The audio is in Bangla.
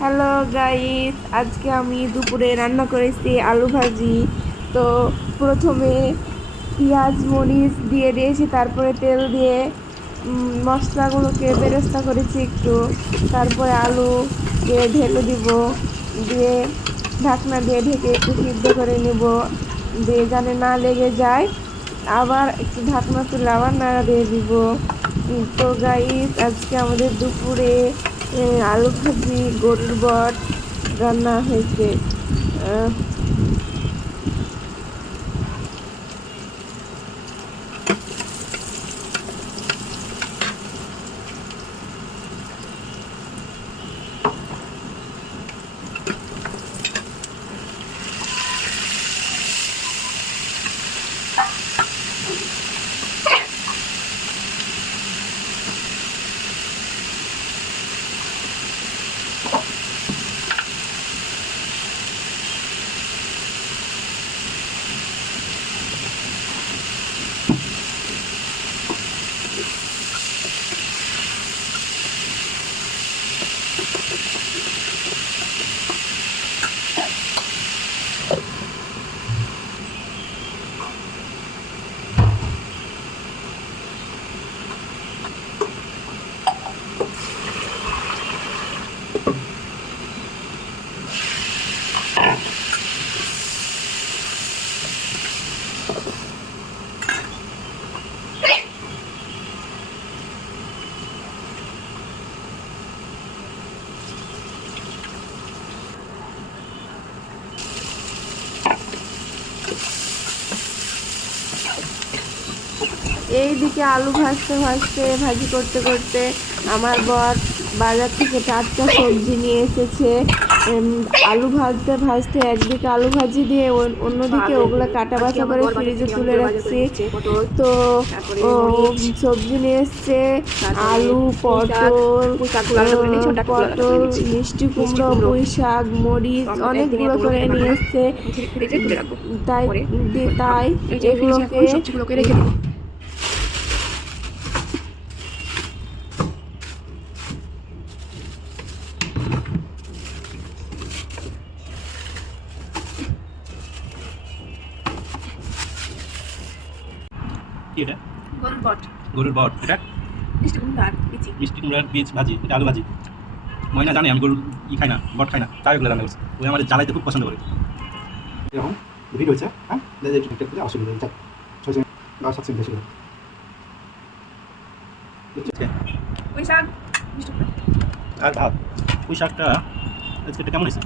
হ্যালো গাইস, আজকে আমি দুপুরে রান্না করেছি আলু ভাজি। তো প্রথমে পেঁয়াজ মরিচ দিয়ে দিয়েছি, তারপরে তেল দিয়ে মশলাগুলোকে বেরেস্তা করেছি একটু। তারপরে আলু দিয়ে ঢেলে দিব, দিয়ে ঢাকনা দিয়ে ঢেকে একটু সিদ্ধ করে নেব, দিয়ে যেন না লেগে যায়। আবার একটু ঢাকনা তুলে আবার নাড়া দিয়ে দিব। তো গাইস, আজকে আমাদের দুপুরে আলু ভাজি গরুর বট রান্না হয়েছে। আহ, এইদিকে আলু ভাজতে ভাজতে ভাজি করতে করতে আমার বর বাজার থেকে টাটকা সবজি নিয়ে এসেছে। আলু ভাজতে ভাজতে একদিকে আলু ভাজি দিয়ে অন্যদিকে ওগুলো কাটা বাছা করে ফ্রিজে তুলে রাখছি। তো সবজি নিয়ে এসছে আলু, পটল, মিষ্টি কুমড়ো, পুঁই শাক, মরিচ অনেকগুলো করে নিয়ে এসছে। তাই তাই এগুলোকে রেখে দিই। কি এটা? গরুর বট। গরুর বট। এটা মিষ্টি কুমড়ার বীজ ভাজি, এটা আলু ভাজি। ময়না জানে আমি গরুর খাই না, বট খাই না, তাই ওগুলো রান্না করছি। ওই আমার জ্বালাইতে খুব পছন্দ করে। এরকম ভিড় হয়েছে, হ্যাঁ, অসুবিধা নেই। 6 সেকেন্ড বেশি করে পুঁই শাক, আর ভাত। পুঁই শাকটা আজকে কেমন হয়েছে?